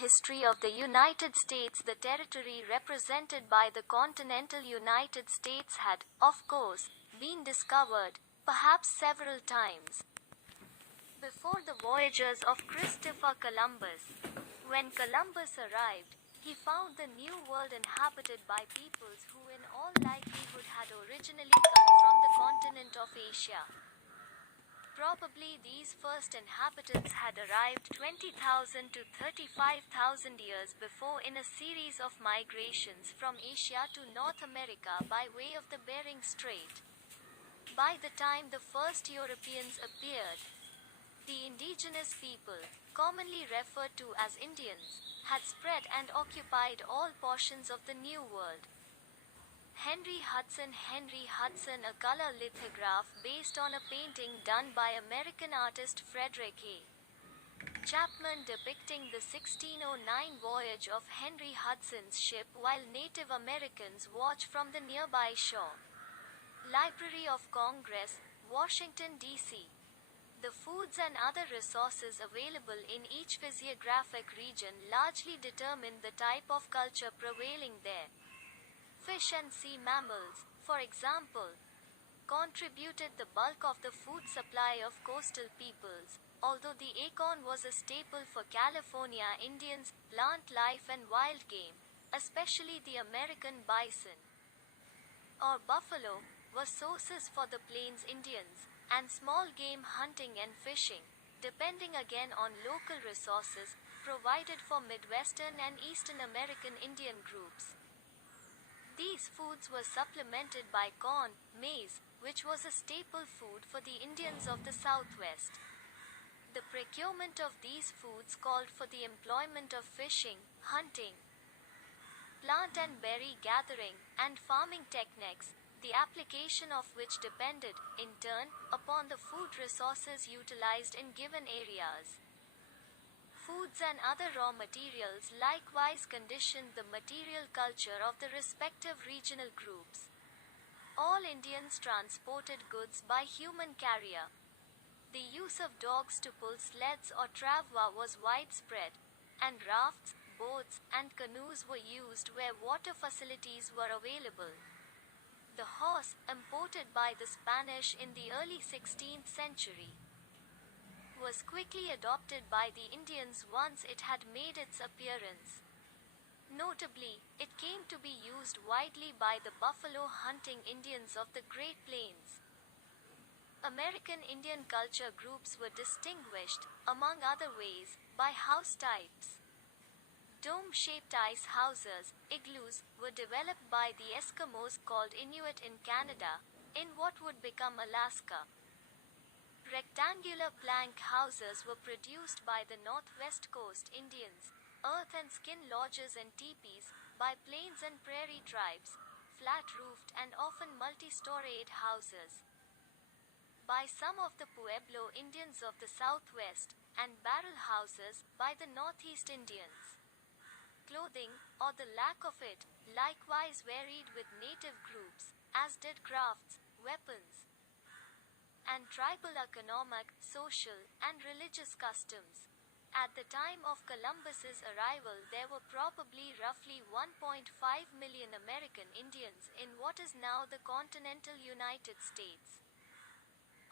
history of the United States, the territory represented by the continental United States had, of course, been discovered, perhaps several times, before the voyages of Christopher Columbus. When Columbus arrived, he found the New World inhabited by peoples who in all likelihood had originally come from the continent of Asia. Probably these first inhabitants had arrived 20,000 to 35,000 years before in a series of migrations from Asia to North America by way of the Bering Strait. By the time the first Europeans appeared, the indigenous people, commonly referred to as Indians, had spread and occupied all portions of the New World. Henry Hudson, a color lithograph based on a painting done by American artist Frederick A. Chapman depicting the 1609 voyage of Henry Hudson's ship while Native Americans watch from the nearby shore. Library of Congress, Washington, D.C. The foods and other resources available in each physiographic region largely determine the type of culture prevailing there. Fish and sea mammals, for example, contributed the bulk of the food supply of coastal peoples, although the acorn was a staple for California Indians, plant life and wild game, especially the American bison or buffalo, were sources for the Plains Indians, and small game hunting and fishing, depending again on local resources, provided for Midwestern and Eastern American Indian groups. These foods were supplemented by corn, maize, which was a staple food for the Indians of the Southwest. The procurement of these foods called for the employment of fishing, hunting, plant and berry gathering, and farming techniques, the application of which depended, in turn, upon the food resources utilized in given areas. Foods and other raw materials likewise conditioned the material culture of the respective regional groups. All Indians transported goods by human carrier. The use of dogs to pull sleds or travois was widespread, and rafts, boats, and canoes were used where water facilities were available. The horse, imported by the Spanish in the early 16th century, was quickly adopted by the Indians once it had made its appearance. Notably, it came to be used widely by the buffalo hunting Indians of the Great Plains. American Indian culture groups were distinguished, among other ways, by house types. Dome-shaped ice houses, igloos, were developed by the Eskimos called Inuit in Canada, in what would become Alaska. Rectangular plank houses were produced by the Northwest Coast Indians, earth and skin lodges and teepees, by plains and prairie tribes, flat-roofed and often multi-storied houses, by some of the Pueblo Indians of the Southwest, and barrel houses, by the Northeast Indians. Clothing, or the lack of it, likewise varied with native groups, as did crafts, weapons, and tribal economic, social, and religious customs. At the time of Columbus's arrival, there were probably roughly 1.5 million American Indians in what is now the continental United States.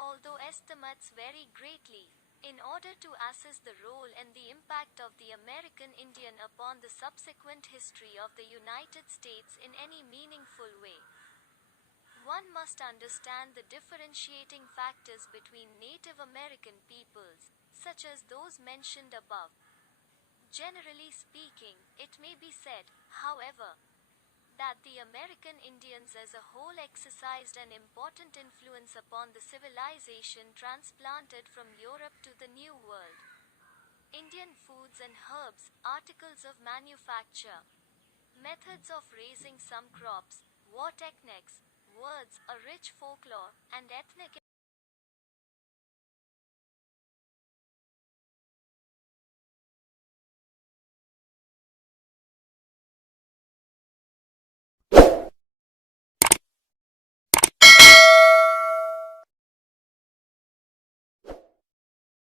Although estimates vary greatly, in order to assess the role and the impact of the American Indian upon the subsequent history of the United States in any meaningful way, one must understand the differentiating factors between Native American peoples, such as those mentioned above. Generally speaking, it may be said, however, that the American Indians as a whole exercised an important influence upon the civilization transplanted from Europe to the New World. Indian foods and herbs, articles of manufacture, methods of raising some crops, war techniques, words, a rich folklore, and ethnic